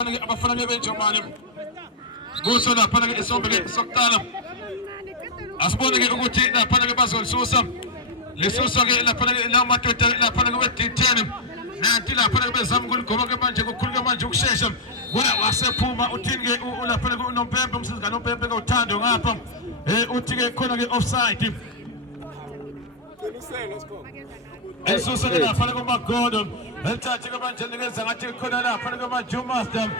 abafana benjomani kuso lapha ke isombele sokuqala asibone ke ukuthi lapha ke bazolisusa lisusa ke lapha ke la madoda lapha ke we-D10 nanti lapha ke bezama ukuligoba ke manje ukukhuluka manje ukusheshsha bona wasephuma uthini ke lapha ke uNompempe umsizi kaNompempe ke uthando ngapha uthi ke khona ke offside Esusa ke lapha ke uMagodo elithathe ke manje nikeza ngathi khona lapha ke maJumaster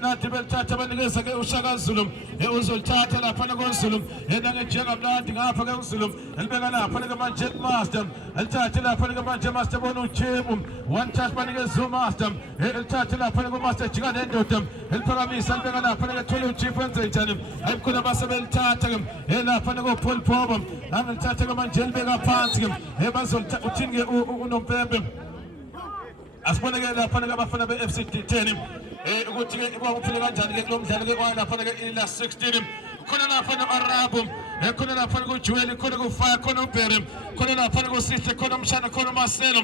nathi belithatha banikeza ke uShaka Zulu uzolithatha lapha ke uZulu nange njengamlandi ngapha ke uZulu elibeka lapha ke manje Master elithathe lapha ke manje Master bona uChibu one touch banikeza uMaster elithathe lapha ke Master jika nendoda eliphakamisa elibeka lapha ke thola uChief wenze njani ayikhona basebelithatha ke lapha ke uPaul Phobo nangelithatha ke manje elibeka phansi ke bazolithatha uthini ke uNompempe asibone ke lapha ke abafana beFC D10 ukuthi ke kwakuphile kanjani ke kulomdlalo ke kwalapha ke la 16 khona lapha noArabu khona lapha kuJuel khona kuFire khona uBere khona lapha kuSihle khona uMshana khona uMarcelo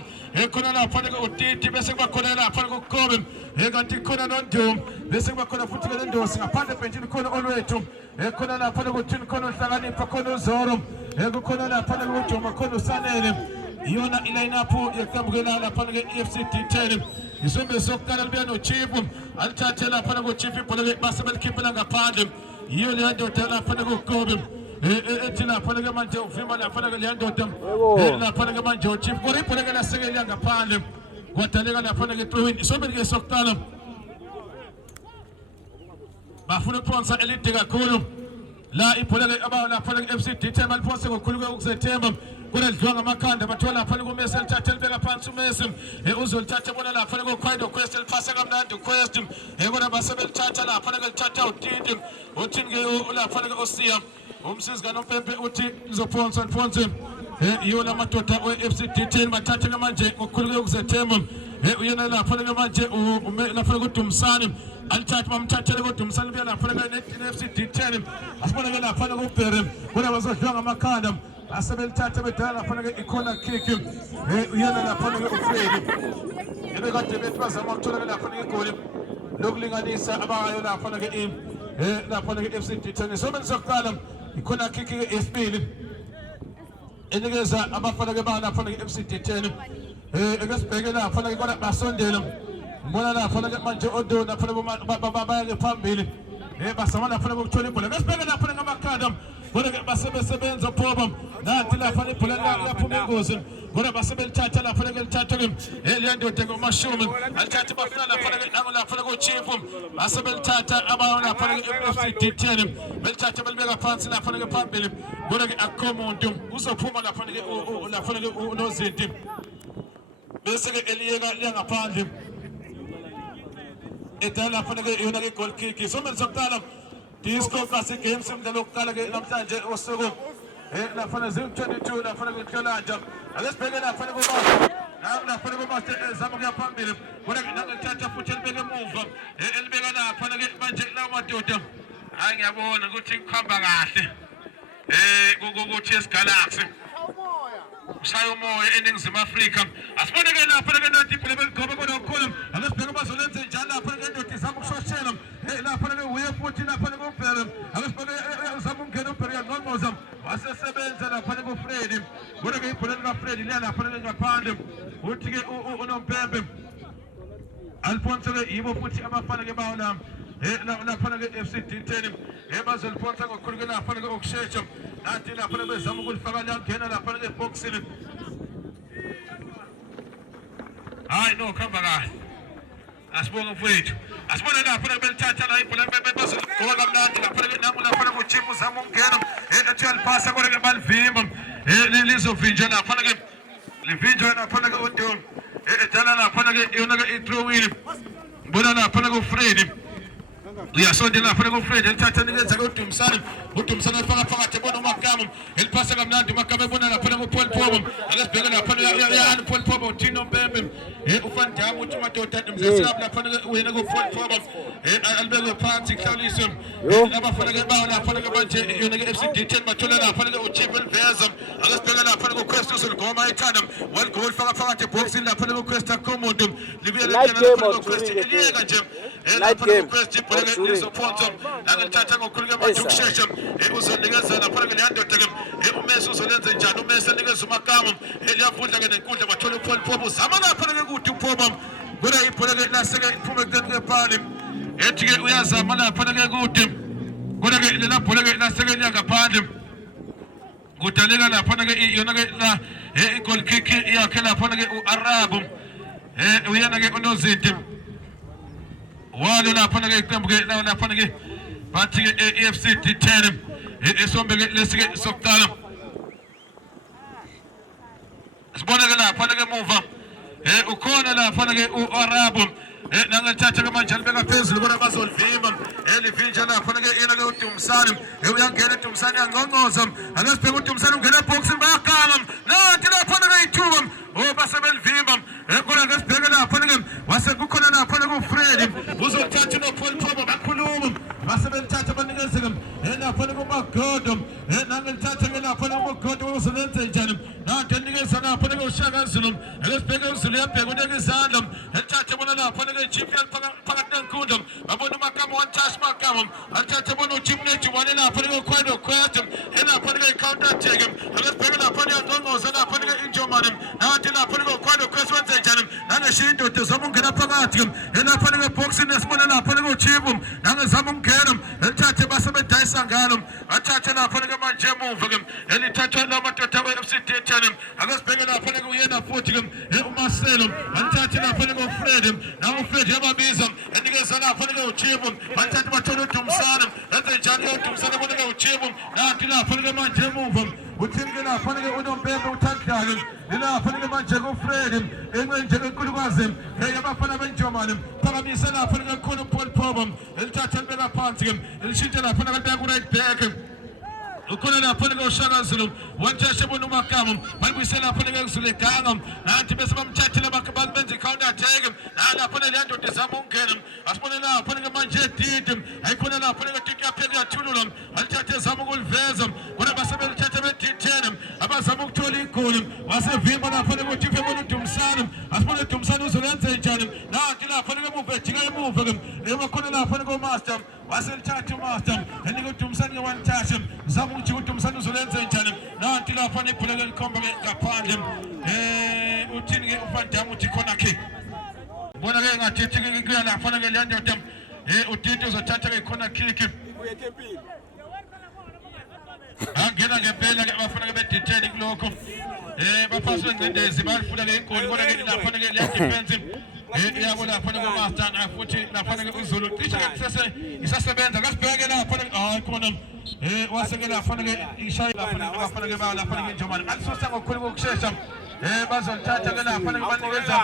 khona lapha ke uTiti bese kuba khona lapha kuKobe kanti khona noNdum bese kuba khona futhi ke noNdosi ngaphandle benchini khona olwethu khona lapha kuthini khona uHlakanipha khona uZoro kukhona lapha kuJoma khona uSanele iyona iline-up yekambukela lapha ke EFC D10 isombe sokuqala libuya noChief alithathe lapha kuChief ibhola ke basebelikhipela ngaphandle iyo le ndoda lapha kuKobe ethi lapha ke manje uvima lapha ke le ndoda lapha ke manje uChief kodwa ibhola ke lasekela ngaphandle kwadaleka lapha ke throw-in isombe ke sokuqala bafuna uphonsa elide kakhulu la ibhola ke lapha ke FC D10 baliphonse ngokukhulu ukuzethemba kuna lidliwa ngamakhanda bathola lapha kuMesi elithatha elibeka phansi uMesi uzolithatha bona lapha kuQuido Quest eliphasa kamnandi Quest kodwa basebelithatha lapha lithatha uTiti uthini ke lapha ke Osiya umsizi kaNompempe uthi lizophonsa liphonse iyo lamadoda weFC D10 bathatha ke manje ngokukhulu ukuzethemba uyena lapha ke manje lapha kuDumsane alithatha bamthathele kuDumsane buya lapha ke neFC D10 asibona ke lapha kuBere kodwa bazodliwa ngamakhanda asebelithatha bedala lapha ke ikhona kick uyena lapha ke uFredi ebekade bethi bazama ukuthola lapha ke igoli lokulinganisa abayo lapha ke lapha ke FC D10 sobe sokuqala ikhona kick esibili enikeza abafana ke bana lapha ke FC D10 ekesibheke lapha ke kodwa basondela mbona lapha ke manje odo lapha babaya phambili basama lapha ukuthola ibhola besibheke lapha ngamakhanda kodwa ke basebenza Phobo nathi lapha ibhola laphuma ingozi kodwa basebelithatha lapha ke lithatha ke le ndoda ngomashumi alithatha bafuna lapha kuChief basebelithatha abayo lapha ke FC D10 belithatha belibeka phansi lapha ke phambili kodwa ke akukho umuntu uzophuma lapha ke uNozinti bese ke eliyeka lengaphandle edala lapha ke yona ke goal kick sombe sokuqala Disco Classic Games umdlalo wokuqala ke namhlanje osuku lapha zim22 lapha ke Hlolanja alesibheke lapha ke Master ezama kuya phambili kodwa ke nangithatha futhi elibeke emuva elibeka lapha ke manje la madoda hayi ngiyabona ukuthi kuhamba kahle kuthi esigalaxy ushaya umoya eNingizimu Afrika asibone ke lapha ke nathi ibhola beligoba kodwa okukhulu alesibheke bazolenza njalo lapha ke ndoda izama ukushoshela lapha ke uye futhi lapha ke uBere alesibheke uzama ukungena uBere yanqonqoza wasesebenza lapha ke uFredi kodwa ke ibhola likaFredi lapha ke ngaphandle uthi ke uNompempe Alphonse ke yibo futhi abafana ke bawo lapha ke FC D10 bazoliphonsa ngokukhulu ke lapha ke ukusheshsha nathi lapha bezama ukulifaka la ngena lapha ke boxing hayi no khamba kahle asibonga mfowethu asibona lapha ke belithatha la ibhola bazoligoba kamnandi lapha ke lapha kuChief uzama ukungena ethi alipasa kodwa ke balivimba lizovinjwa lapha ke livinjwa lapha ke uNdom edala lapha ke yona ke i-throw-in bona lapha ke uFredi uyasondela lapha kuFredi elithatha nikeza ke uDumsane efaka phakathi bona uMagama eliphasa kamnandi uMagama ebona lapha kuPaul Phobo alesibheke lapha ya Paul Phobo uThino Mpembe uFan Dam uthi madoda umzesikabi lapha uyena kuPaul Phobo alibeke phansi kuhlaliswe abafana ke bawo lapha ke manje yona ke FC D10 bathola lapha ke uChief eliveza alesibheke lapha kuQuest uzoligoma ethanda one goal faka phakathi boxing lapha kuQuest akho umuntu libuye lengena lapha kuQuest eliyeka nje Night game. Izophontso angalithatha ngokukhuleka manje ukushesha uzonikeza lapha ke leyanto ke uMessi uzolenza njani uMessi anikeza uMakamo eliyavudla ke nenkundla bathola uPaul Pogba uzama lapha ke kuthi uPogba kule ibhola ke laseke iphume ke phali ethi ke uyazama lapha ke kuthi kule ke lela bhola ke laseke ngaphandle kudaleka lapha ke yona ke la goal kick yakhe lapha ke uArabu uyena ke unozinti walo lapha ke iqembu ke lapha ke bathi ke AFC D10 esombe ke lesike sokuqala sibona ke lapha ke emuva ukhona lapha ke uArabu nangathatha ke manje alibeka phezulu bona bazolivimba elivinja lapha ke yena ke uDumsane uyangena uDumsane angongqoza akasibheka uDumsane ungena ebox bayagama nathi lapha ke ithuba basebelivimba khona ke sibheke lapha ke wase kukhona lapha ke uFredi uzothatha noPaul Pogba bakhuluma basebelithatha banikeze ke lapha ke uMagodo nangathatha ke lapha ke uMagodo uzolenza njani nathi anikeza lapha ke uShaka Zulu akasibheke uZulu yabheka uneke izandla elithatha bona lapha ke champion phakathi nenkundla babona uMakamo one touch Makamo athatha bona uTimneji wane lapha ke uKhwado Quest lapha ke counter attack akasibheke lapha ke angongqoza lapha ke Injomani nathi lapha ke uKhwado Quest wenze njani naneshindo zoma ungena phakathi lapha ke boxing nesibona lapha ke uChibu nangezama umngena elithathe basebedayisa ngalo athathe lapha ke manje emuva ke elithathwa lamadoda weFC D10 akasibheke lapha ke uyena futhi ke uMarcelo athathe lapha ke uFred uFred yababiza enikeza lapha ke uChibu bathatha bathola uDumsane enze njani uDumsane bona ke uChibu nathi lapha ke manje emuva uthini ke lapha ke uNompembe uthandlalo lapha ke manje kuFred enje enkulukazi yabafana benjomani phakamisa lapha ke khona uPaul Pogba elithatha libeka phansi ke elishintsha lapha ke libeka ku-right back ukhona lapha ke uShaka Zulu wantheshe bona uMakamo bayibuyisela lapha ke kuZulu eganga nathi bese bamthathela benze i-counter attack lapha leya ndoda izama ukungena asibone lapha ke manje Didi ayikhona lapha ke Didi yaphela yathulula alithathe ezama ukuliveza bona basebelithatha be-D10 abazama ukuthola igoli wasevimba lapha ke uTipe bona uDumsane asibone uDumsane uzolenza njani nathi lapha ke emuva ejika emuva ke emakhona lapha ke uMaster waselithatha uMaster enike uDumsane one touch zama ukuthi uDumsane uzolenza njani nathi lapha nebhola likhomba ke ngaphandle uthini ke uVan Damme uthi khona kick bona ke ngathethi ke kuya lapha ke leya ndoda uDidi uzothatha ke khona kick angena ngempela ke bafuna ke be-D10 kulokho baphaswe ngcindezi bayafuna ke igoli kodwa ke lapha ke leya defense yabo lapha ke uMaster futhi lapha ke uZulu cishe ke isasebenza kasibheke lapha hayi khona wasekela lapha ke ishayi lapha ke lapha ke Njomani asusa ngokukhulu kokushesha bazolithatha ke lapha ke banikeza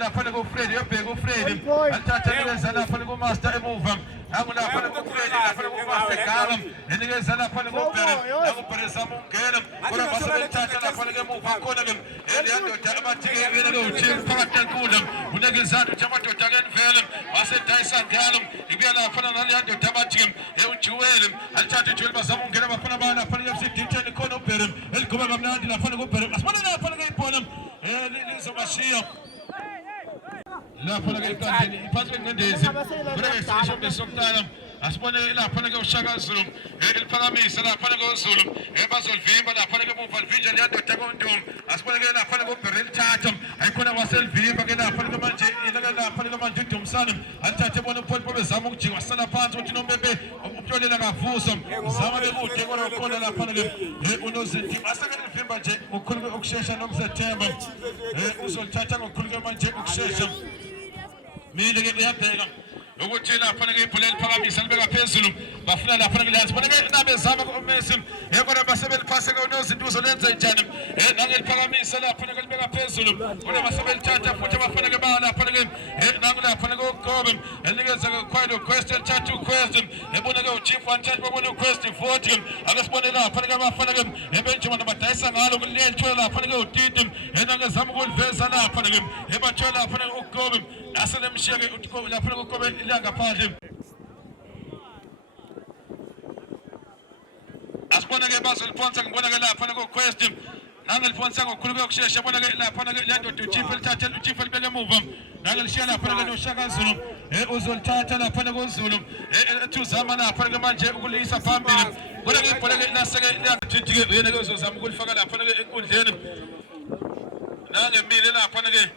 lapha ke uFred yobheka uFred athatha ke lapha ke uMaster emuva angulapha ke uFred lapha ke uMaster gama enikeza lapha ke uBere nakubere zama ungena kodwa basebelithatha lapha ke emuva khona ke leyandoda abathi ke yena ke uChief phakathi nenkundla unekezana uthi amadoda ke nivele wasedayisa ngalo ibuya lapha naleyandoda abathi ke uJuweli alithatha uJuweli bazama ungena bafuna bana lapha ke FC D10 khona uBere eligoba kamnandi lapha ke uBere asibona lapha ke ibhola lizobashiya lapha ke enkandeni iphansi ngcindezi kodwa ke sisho besokuqala asibone lapha ke uShaka Zulu eliphakamisa lapha ke uZulu bazolivimba lapha ke emuva livinja leyandoda koNdumi asibone ke lapha ke uBere elithatha ayikhona waselivimba ke lapha ke manje lapha ke manje uDumsane alithathe bona uPaul Pogba bezama ukujika wasala phansi uthi noMbebe umtholela kavusa zama ke kude kodwa khona lapha ke unozinti aseke livimba nje ngokukhulu okushesha nomsethemba uzolithatha ngokukhulu manje ukushesha mile ke uyabheka ukuthi lapha ke ibhola eliphakamisa libeka phezulu bafuna lapha ke lansi bona ke nabezama kuMessi kodwa basebeliphase ke unozinto uzolenza njani nangeliphakamisa lapha ke libeka phezulu kodwa basebelithatha futhi bafuna ke ba lapha ke lapha ke uGobe enikeza ke Khwado Quest elithatha uQuest ebona ke uChief one touch babona uQuest 40 akasibone lapha ke bafana ke ebenjuma badayisa ngalo kulelithola lapha ke uDidi enangezama ukuliveza lapha ke ebathola lapha ke uGobe aselemshiya ke lapha ke uGobe ilanga phandle asibona ke bazoliphonsa ngibona ke lapha ku Quest nangelfonsa ngokukhulu kuyokushesha bona ke lapha ke le ndoda uchief elithatha uchief elibeke emuva nangelishiya lapha ke noShaka Zulu uzolithatha lapha koZulu ethuzama lapha ke manje ukulisa phambili kodwa ke ibhola ke laseke liyajijike yena ke uzozama ukulifaka lapha ke enkundleni nangemile lapha ke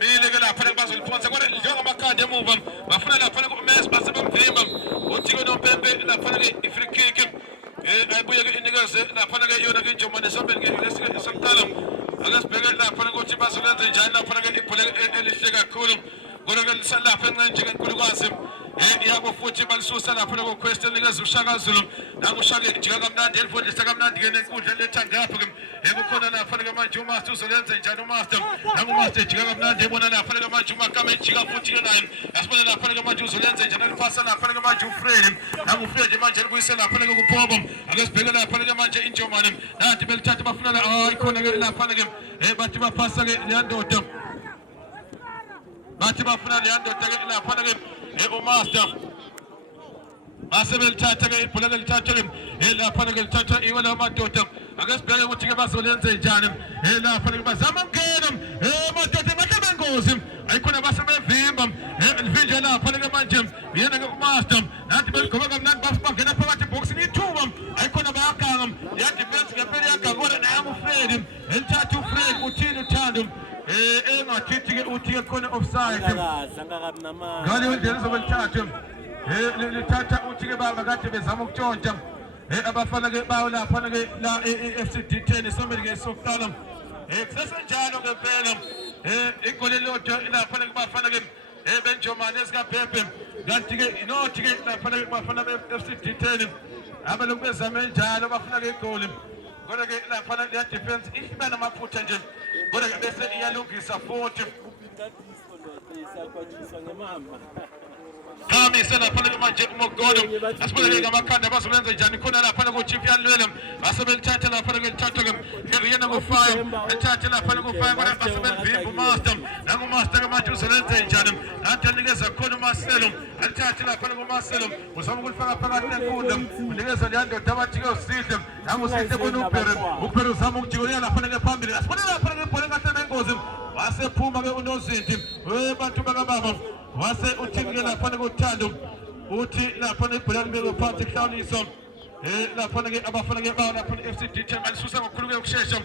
mile ke lapha bazoliphonsa kodwa njengoba amakhanda emuva bafuna lapha kuMesi basebemvimba uthi ke noMpembe lapha ke ifree kick ayibuye ke inikeze lapha ke yona ke injomane sombeni ke lesike sokuqala akasibheke lapha ukuthi bazolenza njani lapha ke ibhola elihle kakhulu kodwa ke lisalapha enqenje kenkulukazi yabo futhi balisusa lapha ko question nikeze uShaka Zulu nanguShaka jika kamnandi elifundisa kamnandi ke nenkundla letha ngapha ke kukhona lapha ke manje uMaster uzolenza njani uMaster nanguMaster jika kamnandi ebona lapha ke manje uMakame ejika futhi ke naye asibona lapha ke manje uzolenza njani alipasa lapha ke manje uFred nanguFred manje elibuyise lapha ke kuPhobo akasibheke lapha ke manje injomane nathi belithatha bafuna la ikhona ke lapha ke bathi bapasa ke leyandoda bathi bafuna leyandoda ke lapha ke uMaster basebelithatha ke ibhola ke lithatha ke lapha ke lithatha iwela amadoda akasibheke ukuthi ke bazolenza njani lapha ke bazama ukungena amadoda bengozi ayikhona basebevimba livinje lapha ke manje yena ke uMaster nathi beligoba kamnandi bafangena phakathi eboxini ithuba ayikhona bayaganga ya defense ngempela yaganga naye uFred elithatha uFred uthini uthando engathithi ke uthi ke khona offside ngale indlela zobelithatha lithatha uthi ke baba kade bezama ukutshontsha abafana ke bawo lapha ke la FCD 10 sombeni ke sokuqala kusesenjalo ke phela igoli lodwa lapha ke bafana ke benjomane esikaBhebhe kanti ke nothi ke lapha ke bafana be FCD 10 abaloku bezama njalo bafuna ke igoli kodwa ke lapha le defense ihlibana amaphutha nje kodwa ke bese iyalungisa futhi Khamise lapha ke manje uMogodo asibona ke ngamakhanda bazolenza njani khona lapha ku Chief Yalwele basebelithatha lapha ke lithatha ke Riena ngo 5 lithatha lapha ku 5 kodwa basebelivimba uMaster nanguMaster ke manje uzolenza njani nathi anikeza khona uMarcelo alithatha lapha ku Marcelo uzama ukulifaka phakathi nenkundla unikeza leyandoda abathi ke usihle nangusihle bona uPere uzama ukujikolela lapha ke phambili asibona lapha ke ibhola ngathi bengozi wasephuma ke uNozinti bantu bakababa wase uthini lapha kuThando uthi lapha ibhola libekwe phansi kuhlawuliso lapha ke abafana ke bawo lapha FCD 10 balisusa ngokukhulu ukushesha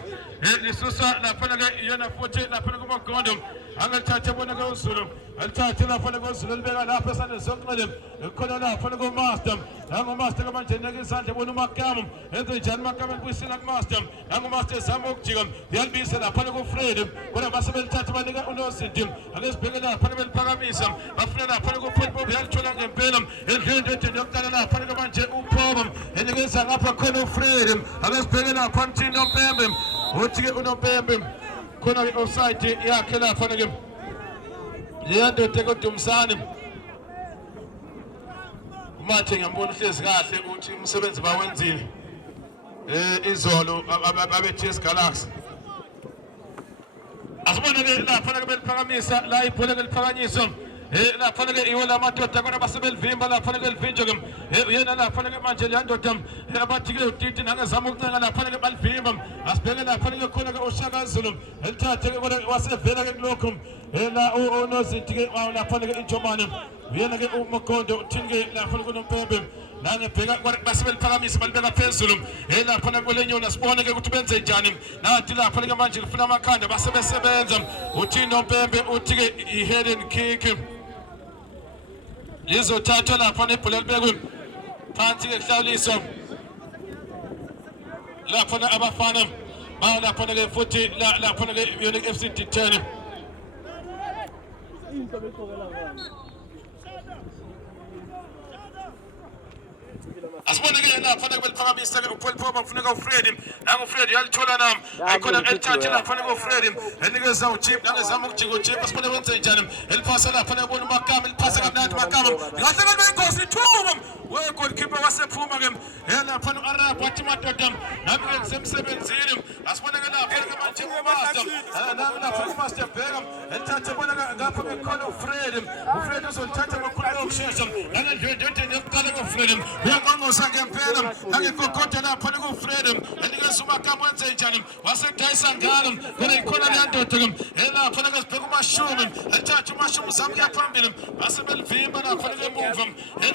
lisusa lapha ke yona futhi lapha kuMogodo angalithathe bona ke uZulu alithathe lapha ke uZulu libeka lapha esandle sokunxele khona lapha kuMaster nanguMaster ke manje neke isandle bona uMakamo enze njani uMakamo ubuyisela kuMaster nanguMaster ezama ukujika yalibise lapha kuFred kodwa basebelithatha banika uNozinti akesibheke lapha beliphakamisa bafuna lapha kuPhobo yalithola ngempela endlini nje yokuqala lapha ke manje uPhobo enikeza ngapha khona uFred akesibheke lapha mthini noMpembe uthi ke uNoMpembe khona ke offside yakhe lapha ke leyandoda kodumsane manje ngiyambona uhlezi kahle uthi umsebenzi bawenzile izolo abethi eSgalaxy asibona ke lapha ke beliphakamisa la ibhola ke liphakanyiswa lapha ke iwela amadoda kodwa basebelivimba lapha ke livinje ke yena lapha ke manje leyandoda abathi ke uTiti nangezama ukuncenga lapha ke balivimba asibheke lapha ke khona ke uShaka Zulu elithathe ke kodwa wasevela ke kulokho la uNozinti ke lapha ke injomane yena ke uMogodo uthini ke lapha kuNoMpembe nangebheka basebeliphakamisa balibeka phezulu lapha kwelenyoni sibone ke ukuthi benze njani nathi lapha ke manje kufuna amakhanda basebenza uthi noMpembe uthi ke i-head and kick lizothathwa lapha nebhola libekwe phansi ke kuhlawuliso lapha abafana lapha ke futhi lapha ke yona FCD 10 asibona ke lapha ke beliphakamisa ke uPhobo kufuneka uFred nanguFred yalithola nam ayikhona elithathe lapha ke uFred enikeza uChip nangezama ukujika uChip asibona wenze njani eliphasa lapha nebona uMakamo eliphasa kamnandi Makamo ngahle ke inkosi ithuba goalkeeper wasephuma ke lapha uArab wathi madoda nami ke ngisemsebenzini asibona ke lapha ke manje uMaster lapha uMaster bheka elithathe bona ngapha ke khona uFred uzolithatha ngokukhulu ukushesha ngalendlela yokuqala kuFred Freedom uyaqonqosa ngempela angikokhoda lapha ku Freedom enikeza umakama wenze njani wasedayisa ngalo kodwa ikhona le ndoda elapha nakazibheka umashumi athatha umashumi zamke phambili base belivimba lapha ngemuva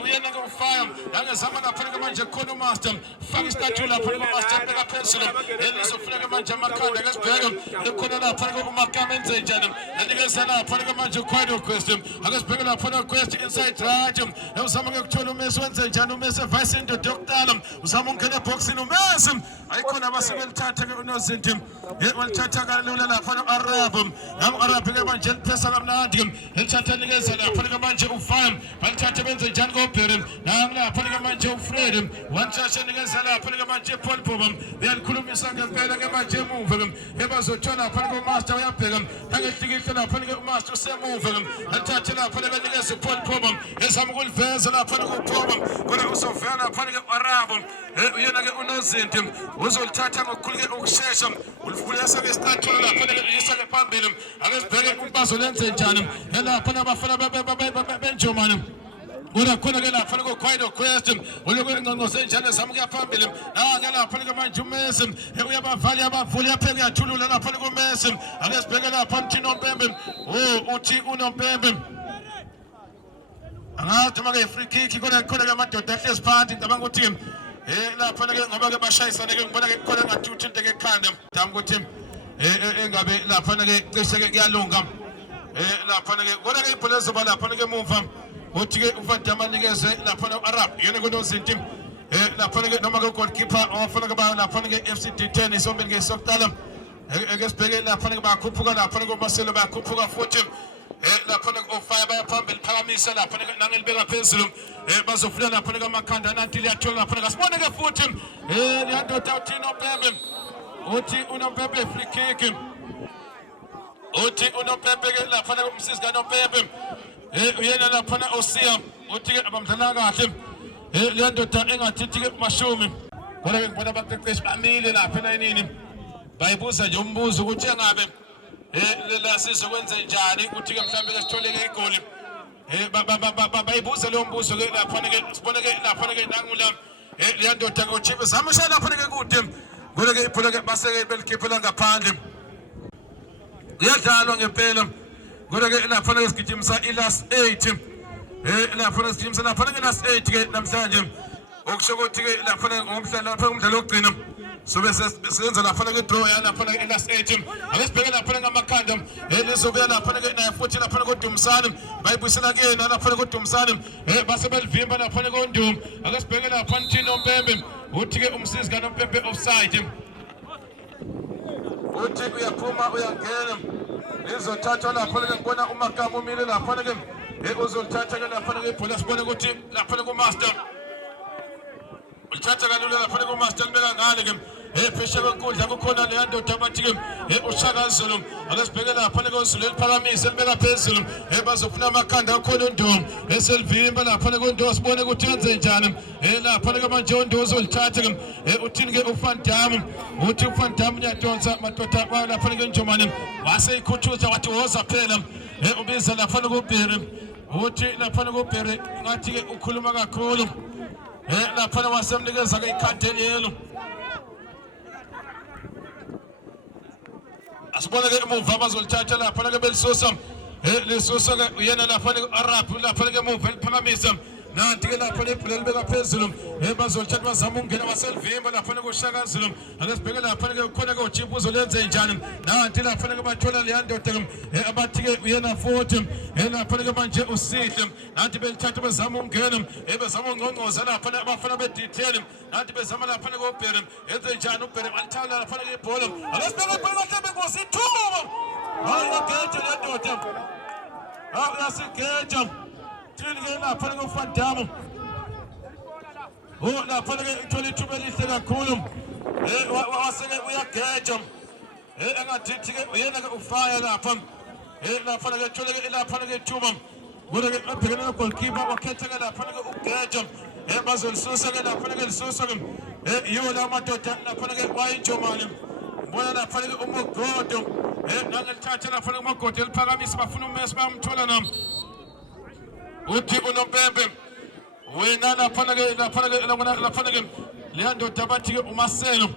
uyena ke ufire angezama lapha manje khona umaster faka istatue lapha kumaster beka phezulu elizofuneka manje amakhanda akasibheka ekhona lapha kumakama enze njani enikeza lapha manje quite question akasibheka lapha quest inside right uzama ukuthola uMessi wenze njani uMessi vice into doctor uzama ungena boxing uMessi ayikhona abasebelithatha ke unozinti walithatha kalula lapha no-Arab Arab ke manje liphesa kamnandi elithatha nikeza lapha ke manje ufam balithatha benze njani koBheri lapha ke manje uFred wantshatha nikeza lapha ke manje Paul Boba uyalikhulumisa ngempela ke manje emuva ebazothola lapha ke master uyabheka angehlikihle lapha ke master usemuva alithatha lapha ke nikeza Paul Boba ezama ukuliveza lapha ke Boba kodwa uzovela lapha ke Arab uyena ke unozinti uzolithatha ngokukhuleke ukushesha ulifulesa ke statue lapha ke yisa ke phambili akesibheke umbazo lenze njani lapha nabafana benjomani ora khona ke lapha ko quite a question uloko ngqongqose njani zamuke phambili ke lapha ke manje uMessi uyabavali abavuli yaphe kuyathulula lapha ko Messi akesibheke lapha mthini ompembe uthi unompembe angathi make free kick khona ke amadoda ahlezi phansi ngicabanga ukuthi lapha ke ngoba ke bashayisana ke ngibona ke khona ngathi uthi into ke ekhanda dami ukuthi engabe lapha ke cishe ke kuyalunga lapha ke kodwa ke ibhola zoba lapha ke emuva uthi ke uVandama nikeze lapha no-Arab yena kunozinti lapha ke noma ke goalkeeper ofuna ke ba lapha ke FCD10 isombeni ke sokuqala ekesibheke lapha ke bakhuphuka lapha ke Marcelo bakhuphuka futhi lapha ke ofire bayaphambili phakamisa lapha ke nangelibeka phezulu bazofuna lapha ke amakhanda nanti liyathola lapha ke sibone ke futhi liyandoda uthi noPembe uthi unoPembe free kick uthi unoPembe ke lapha ke umsisi kaNoPembe uyena lapha Osiya uthi ke abamdlala kahle liyandoda engathithi ke mashumi kodwa ke ngibona abaqeqeshi bamile lapha elayinini bayibuza nje umbuzo ukuthi engabe lela sizokwenza njani ukuthi ke mhlambe ke sitholeke igoli bayibuza lo mbuzo ke lapha ke sibone ke lapha ke nangula liyandoda ke uchipe zamusha lapha ke kude kodwa ke ibhola ke baseke belikhiphela ngaphandle uyadlalwa ngempela kodwa ke lapha ke sigijimisa ilast 8 lapha ke sigijimisa lapha ke last 8 ke namhlanje okusho ukuthi ke lapha ngomhlalo lapha umdlalo ogcina sobe senza lapha ke draw ya lapha ke last 8 akesibheke lapha ngamakhanda elizobuya lapha ke naye futhi lapha koDumsane bayibuyisela kuyena lapha koDumsane base belivimba lapha koNdum akesibheke lapha Mthini ompembe uthi ke umsisi kaNompembe offside uthi uyaphuma uyangena izothathwa lapha ke ngibona umakama umile lapha ke uzolithatha ke lapha ke ibhola sibone ukuthi lapha ku master ulithatha kalula lapha ku master libeka ngale ke phesha kwenkundla kukhona le ndoda abathi ke uShaka Zulu akasibheke lapha ke uZulu eliphakamise libeka phezulu bazofuna amakhanda akhona uNdom eselivimba lapha ke uNdom sibone ukuthi yenze njani lapha ke manje uNdom uzolithatha ke uthini ke uVandam uthi uVandam uyadonsa madoda lapha ke Njomani waseyikhuthuza wathi woza phela ubiza lapha kuBheri uthi lapha kuBheri ngathi ke ukhuluma kakhulu lapha wasemnikeza ke ikhadi eliyelo asibona ke emuva bazolithatha lapha ke belisusa lisusa ke uyena lapha ke Arab lapha ke emuva eliphakamisa nanti ke lapha lebhola libeka phezulu bazolithatha bazama ungena baselivimba lapha ke uShaka Zulu akesibheke lapha ke khona ke uJipu uzolenza njani nanti lapha ke bathola le ndoda abathi ke uyena futhi lapha ke manje usihle nanti belithatha bazama ungena bezama ungqongqoza lapha abafana beDTN nanti bezama lapha ke uBheri enze njani uBheri walithala lapha ke ibhola akesibheke ibhola mhlambe ngosithuba hayi yageja le ndoda yasigeja thini ke lapha ke uVandam lapha ke ithola ithuba elihle kakhulu waseke uyageja engathithi ke uyena ke ufire lapha lapha ke ithola ke lapha ke ithuba kodwa ke abhekene no goalkeeper wakhetha ke lapha ke ugeja bazolisusa ke lapha ke lisusa ke yiwo la madoda lapha ke wayinjomani bona lapha ke uMogodo nangelithatha lapha ke uMogodo eliphakamisa bafuna uMessi bamthola nami uthi unoPembe wena lapha ke leya ndoda abathi ke uMaselo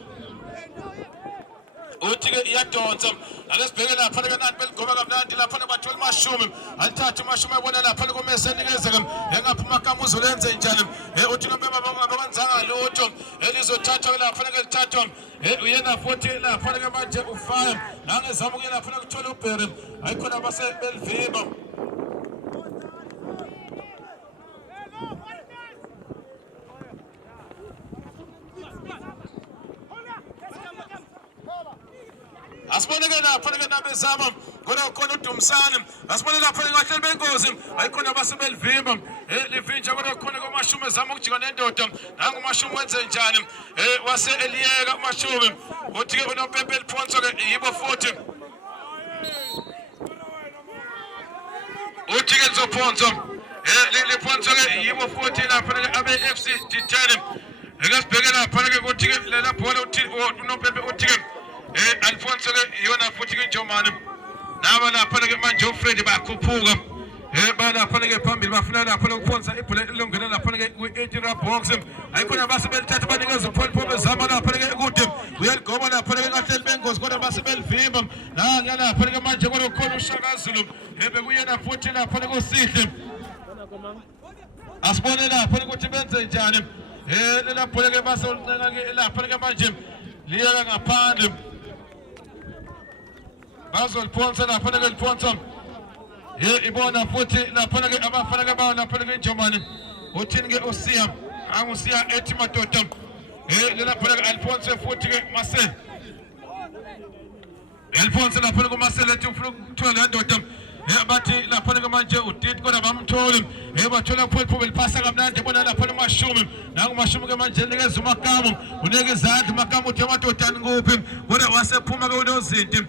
uthi-ke iyadonsa ake sibheke lapha ke nanti beligoba kamnandi lapha bathola imashumi alithatha imashumi ebona lapha kumese nikezeke engapha uMagama uzolenze njani uthi nobema bangakwenzanga lutho elizothathwa lapha ke lithathwa uyena futhi lapha ke manje ufaya nangezama ukuya lapha kuthola uBheri ayikhona base belivimba asiboneke lapha ke nabezama khona uDumsane asiboneke lapha kahle bengozi ayikhona basebelivimba livinja khona komashumi ezama ukujika nendoda nangumashumi wenze njani wase eliyeka umashumi uthi ke unoPepe liphonso ke yibo futhi uthi ke lizophonso liphonso ke yibo futhi lapha ke abe FC D10 ekasibheke lapha ke kuthi ke lela bhola uthi unoPepe uthi ke Alfonso ke yona futhi ke Njomani naba lapha ke manje uFred bakhuphuka balapha ke phambili bafuna lapha ukuphonsa ibhola elongena lapha ke ku-80 box ayikhona basebelithatha banikeza uPaul bezama lapha ke kude uyaligoba lapha ke kahle bengozi kodwa basebelivimba nanga lapha ke manje khona uShaka Zulu bekuyena futhi lapha kuSihle asibone lapha ukuthi benze njani lela bhola ke basoluncenga ke lapha ke manje liyeka ngaphandle bazoliphonsa lapha ke liphonsa ibona futhi lapha ke abafana ke bawo lapha ke Njomani uthini ke usiya angusiya ethi madoda lela bhola ke Alphonse futhi ke Marcel Alphonse lapha ke Marcel ethi ufuna ukuthola ndoda bathi lapha ke manje udidi kodwa bamtholi bathola uPhupho belipasa kamnandi bona lapha emashumi nangumashumi ke manje nikeza uMagama uneke izandla uMagama uthi amadoda nguphi kodwa wasephuma ke unozinti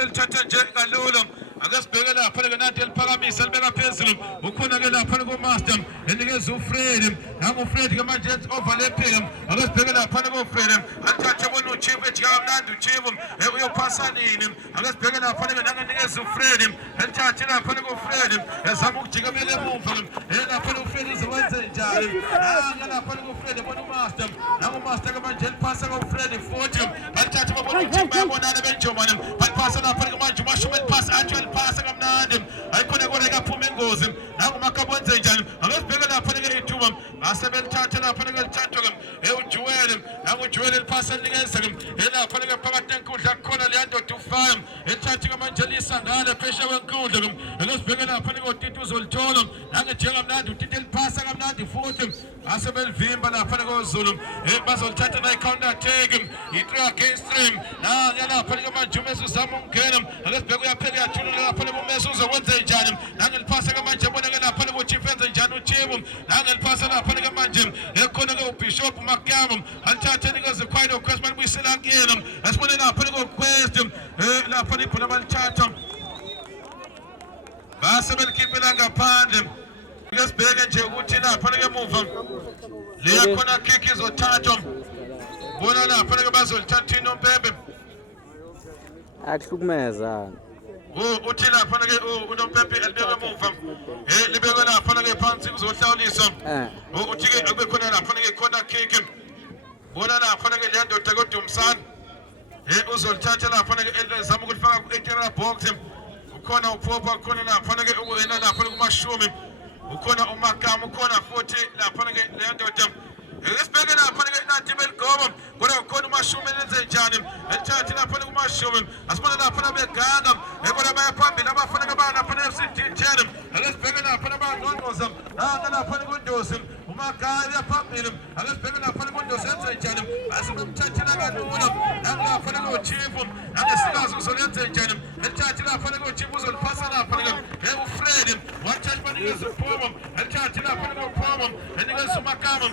elithatha nje kalula ake sibheke lapha ke nanti eliphakamisa libeka phezulu ukhona ke lapha kuMaster enikeza uFred nanguFred ke manje overlapping ake sibheke lapha kuFred athathe bona uChief ejika kamnandi uChief uyophasa nini ake sibheke lapha ke nanganikeza uFred elithathe lapha kuFred ezama ukujika mele emumva lapha uFred uzowenza njani lapha kuFred bona uMaster nanguMaster ke manje eliphasa kuFred futhi athathe bona uChief bayabonana benjomani balipasa lapha ke manje uMashumi eliphasa athi pasa kamnandi ayikhona kodwa ikaphuma engozi nanguMagama wenze njani akesibheke lapha ke ithuba asebelithatha lapha ke lithathwa ke uJuwele nanguJuwele liphasa linikeza ke lapha ke phakathi enkundla khona leyandoda ufaya ethatha ke manje lisangale phesha kwenkundla ke akesibheke lapha ke uTiti uzolithola nangejenga kamnandi uTiti eliphasa kamnandi futhi asebelivimba lapha ke uZulu bazolithatha na counter attack i3 against 3 lapha ke manje uMesu uzama ukungena akesibheke uyapheka yathula lapha kuMesu uzokwenza njani nangeliphasa ke manje bona ke lapha kuChief enze njani uChief nangeliphasa lapha ke manje ekhona ke uBishop Magama alithathe nikeze Khwayilo request malibuyisela kuyena asibone lapha kuQuest lapha ibhola balithatha basebelikhipela ngaphandle ke sibheke nje ukuthi lapha ke emuva leya khona kick izothathwa bona lapha ke bazolithatha iNompembe akuhlukumeza uthi lapha ke uNompembe elibeka emuva libeka lapha ke phansi kuzohlawuliswa uthi ke kube khona lapha ke khona kick bona lapha ke le ndoda koDumsane uzolithatha lapha ke elizama ukulifaka ku-80 box ukhona uPhupho khona lapha ke wena lapha kumashumi ukhona uMagama ukhona futhi lapha ke le ndoda esibheke lapha ke nathi beligoba kodwa ukhona umashumi lenze njani elithatha lapha kumashumi asibona lapha beganga kodwa bayaphambili abafana ke balapha FC D10 esibheke lapha bangqongqoza lapha kuNdosi uMagama yaphambili esibheke lapha kuNdosi enze njani asibemthathela kalula lapha kuChief nangesikazi uzolenze njani elithatha lapha kuChief uzoliphasa lapha ke uFred wathatha banikeza uPhupho elithatha lapha kuPhupho enikeza uMagama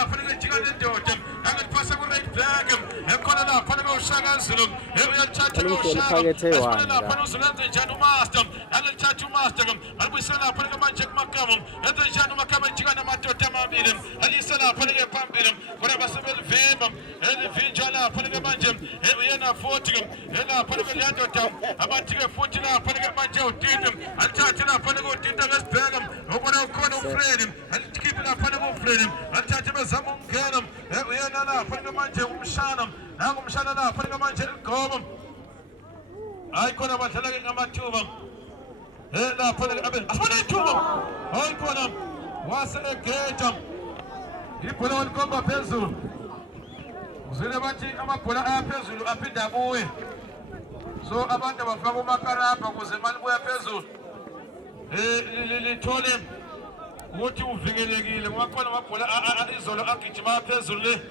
lapha ke jika nendoda angeliphasa ku right back ekhona lapha ke uShaka Zulu uyathatha uShaka lapha uzolenza njani uMaster angalithatha uMaster alibuyisela lapha ke manje kuMagama enze njani uMagama jika namadoda amabili alisa lapha ke phambili kodwa basebelivimba elivinjwa lapha ke manje uyena futhi lapha ke lendoda abathi ke futhi lapha ke manje uTiti alithatha lapha ke uTiti ngesibheka ubona ukhona uFred alikhipha lapha phambili athathe bezama ukungena uyena lapha manje umshana nangumshana lapha manje igobo hayi khona badlala ke ngamathuba lapha abe asibona ithuba hayi khona wase egeta ibhola walikomba phezulu uzwile bathi amabhola ayaphezulu aphinda abuye so abantu bafaka umakarabha ukuze mali buya phezulu lithole ukuthi uvikelekile ngoba khona amabhola izolo agijima phezulu le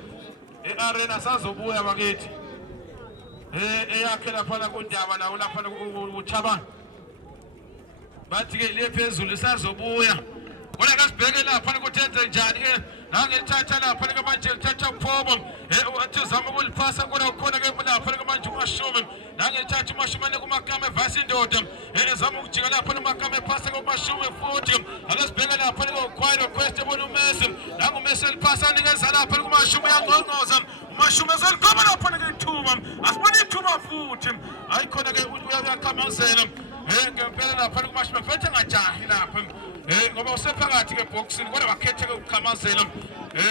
earena sazobuya bakithi eyakhe lapha kuNdaba nawo lapha uThabana bathi ke le phezulu sazobuya kodwa kasibheke lapha ukuthenze njani ke nangethatha lapha ke manje lithatha uphobo uthi uzama ukuliphasa kodwa khona ke lapha ke manje uMashumi nangethatha uMashumi kumakame evasa indoda ezama ukujika lapha umakame ephasa kuMashumi futhi akasibheke lapha ke ukhwayilo quest ebona uMessi nanguMessi eliphasa nikeza lapha kuMashumi yangqonqoza uMashumi ezelikhoba lapha ke ithuba asibona ithuba futhi hayi khona ke uyakhamazela ngempela lapha kuMashumi futhi engajahi lapha ngoba usephakathi ke boxini kodwa bakhethe ke ukukhamazela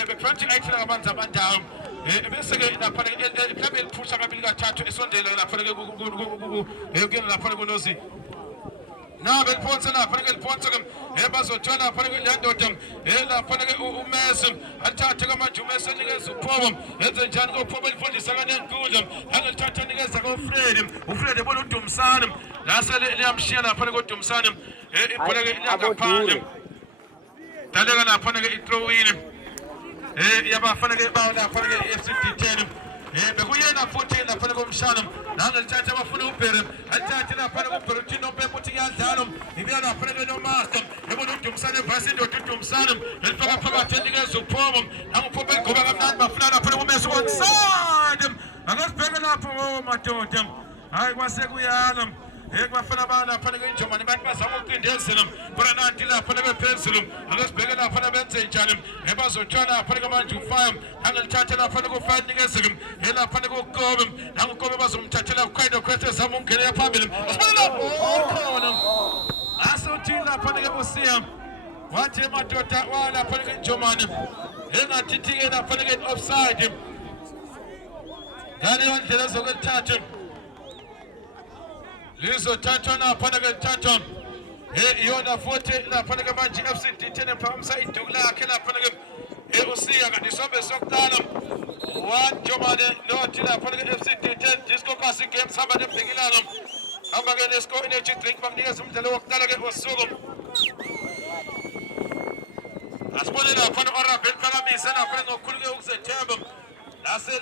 bekufanele ayithi ngabantu abandawo bese ke lapha mhlawumbe liphusha kabili kathathu esondele lapha ke kuyena lapha kunozi nabe liphonse lapha ke liphonse ke bazothola lapha ke lendoda lapha ke uMessi athathe ke manje uMessi nikeza uphobo yenze njani ke uphobo lifundisa kanenkundla angalithatha nikeza ke uFred ebona uDumsane lase liyamshiya lapha ke uDumsane ibhola ke ngaphandle daleka lapha ke ithrow-in yabafana ke bawo lapha ke FCD10 bekuyena futhi lapha komshana nangelithatha abafuna uBhere athathe lapha kuBertino Mpeputhi kuyadlala ibiyana lapha ke noMaster ebona uDumsane evasa indoda uDumsane elifaka phakathi enikeza uphobo nanguphobo eligoba kamnandi bafuna lapha kuMessi onside akasibheke lapho madoda hayi kwase kuyana bafana balapha ke injomani abantu bazama ukucindezela kodwa nanti lapha bephezulu akasibheke lapha benze njani bazothola lapha ke manje u5 angelithatha lapha ku5 nikezeke lapha kuGobe nanguGobe bazomthathela uKhaydo Quest ezama ukungena phambili asibona lapho khona asuthi lapha ke uSiya wathi madoda walapha ke injomani engathithike lapha ke offside ngale ndlela zokuthatha lizothathwa lapha ke lithathwa iyona futhi lapha ke manje FCD10 ephamisa iduku lakhe lapha ke uSiya kanti sombe sokuqala one Jomane nothi lapha ke FCD10 disco kasi games hamba nebhekilana hamba ke nesco energy drink bakunikeza umdlalo wokuqala ke usuku asibone lapha uRabel Phakamise lapha ngokukhulu ke ukuzethemba lase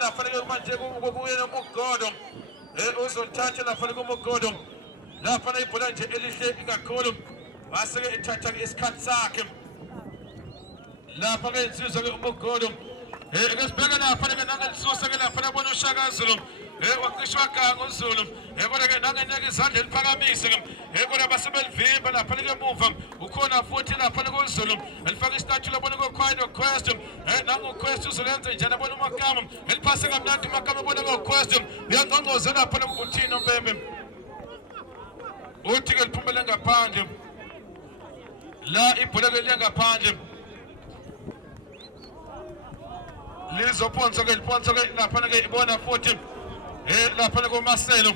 lapha ke manje kuyena uGodo uzothatha lapha kuMgodo lapha ibhola nje elihle kakhulu wase ke ethatha isikhathi sakhe lapha ke insizwa ke uMgodo ngesibheka lapha ke nangelisusa ke lapha nabona uShaka Zulu waqishwa ganga uZulu kodwa ke nangeneke izandla eliphakamise kodwa basebelivimba lapha ke emuva ukhona futhi lapha kuZulu elifaka istatue labona kuKhaydo Quest nanguQuest uzolenza njani abona uMakama eliphase kamnandi uMakama ebona kuQuest uyangqongqoza lapha uThino Mpembe uthi ke liphumele ngaphandle la ibhola ke liyangaphandle lizophonsa ke liphonsa ke lapha ke ibona futhi lapha kuMarcelo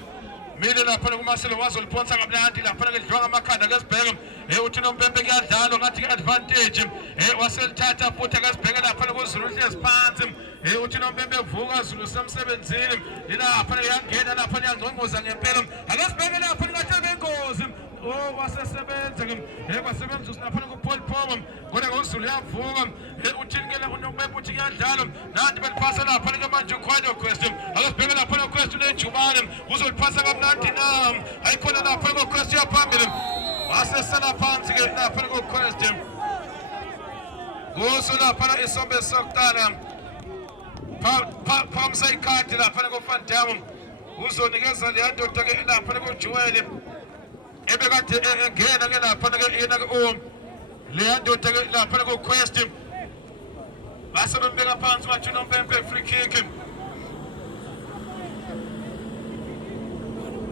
mile lapha kuMarcelo wazoliphonsa kamnandi lapha ke lidlwa ngamakhanda kesibheke uThino Mpembe kuyadlalwa ngathi ke advantage waselithatha futhi akasibheke lapha kuZulu hlezi phansi uThino Mpembe vuka Zulu semsebenzini lapha yangena lapha yangqonqoza ngempela akasibheke lapha ngathi bengozi wasesebenza ke kwasebenza lapha kuPaul Poma kodwa ngoZulu yavuka uthikela uNompembe uthi kuyadlala nanti beliphasa lapha ke manje uKhaydo Quest akasibheke lapha noQuest lejubane uzoliphasa kamnandi na ayikhona lapha kuQuest yaphambili wasesela phansi ke lapha kuQuest ngoZulu lapha isombe sokuqala phamsa ikhadi lapha kuFan Dam uzonikeza le ndoda ke lapha kuJuwele ebekade engena ke lapha ke yena ke le ndoda ke lapha kuQuest basebembeka phansi bathi uNompembe free kick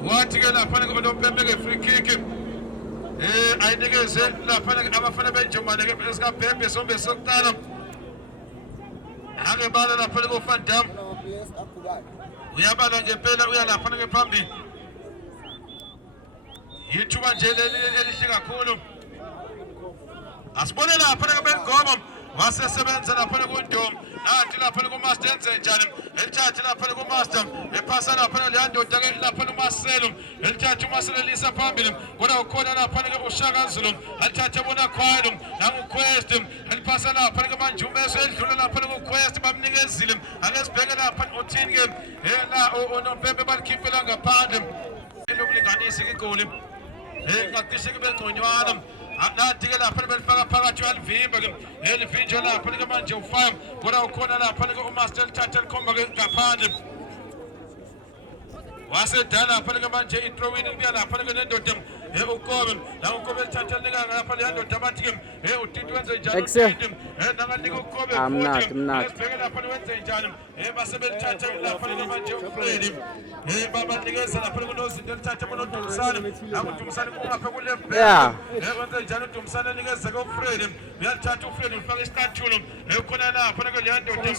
wathi ke lapha ke uNompembe ke free kick ayinikeze lapha abafana benjomane ke esikabhebhe sombe sokuqala ake bala lapha ko Van Dam uyabala ngempela uyalapha ke phambili yithuba nje elihle kakhulu asibone lapha ke bengomo wasesebenza lapha ku Ndom nathi lapha ku Master enze njani elithatha lapha ku Master ephasa lapha leyandoda ke lapha uMarcelo elithatha uMarcelo lisa phambili kodwa ukhona lapha ke uShaka Zulu elithatha bona Khwelo nangu Quest eliphasa lapha ke Manjumeso edlula lapha ku Quest bamnikezile ake sibheke lapha uthini ke la oNompempe balikhiphela ngaphandle elokulinganisa igoli ngacishe kube ngconywana nathi ke lapha belifaka phakathi alivimba ke elivinjwa lapha ke manje u5 kodwa ukhona lapha ke uMaster lithatha likhomba ke ngaphandle wasedala lapha ke manje iTrowini kuya lapha ke nendoda uKobe la uKobe lithatha lika lapha leyandoda bathi ke uTiti wenze njalo nanganika uKobe esibheke lapha wenze njalo basebelithatha lapha ke manje uFredi babanikeza lapha kunozinto lithatha bona uDumsane akuDumsane ngapha ku left back wenze njalo uDumsane nikeza ke uFredi uyalithatha uFredi ufaka istatue khona lapha ke leyandoda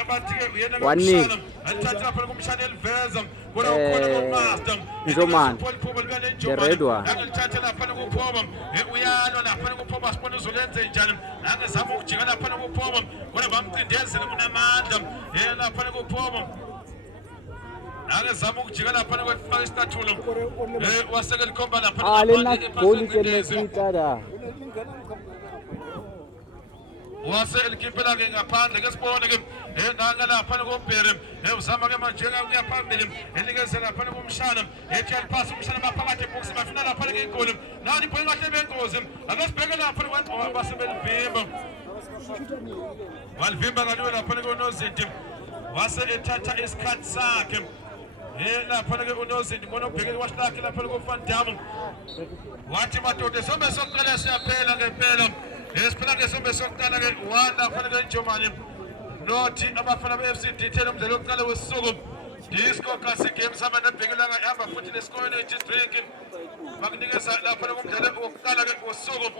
abathi ke uyena ngomshana alithatha lapha kumshana eliveza kodwa ukhona uMaster Njoman the red one lithatha lapha kuphoma uyalwa lapha kuphoma sibona uzolenze njani angezama ukujika lapha kuphoma kodwa bamcindezela kunamandla lapha kuphoma angezama ukujika lapha kwefaka istatue waseke likhomba lapha lena goli ke nekitada wase elikhiphela ke ngaphandle ke sibone ke nanga lapha koBhere uzama ke manje kuya phambili enikeze lapha kumshana ethi aliphasa umshana maphakathi ebox bafuna lapha ke igoli nani pho ngahle bengozi ake sibheke lapha basebelivimba walivimba kanti lapha ke uNozinti wase ethatha isikhathi sakhe lapha ke uNozinti bona ubheke kwahlakhe lapha ku Van Dam wathi madoda sombe sokuqala siyaphela ngempela esiphela ke sombe sokuqala ke wala fanele Njomani nothi abafana beFC detail umdlalo wokuqala wesuku disco classic games ama nebhekelanga ehamba futhi nesikole energy drink bakunikeza lapha kumdlalo wokuqala ke wesuku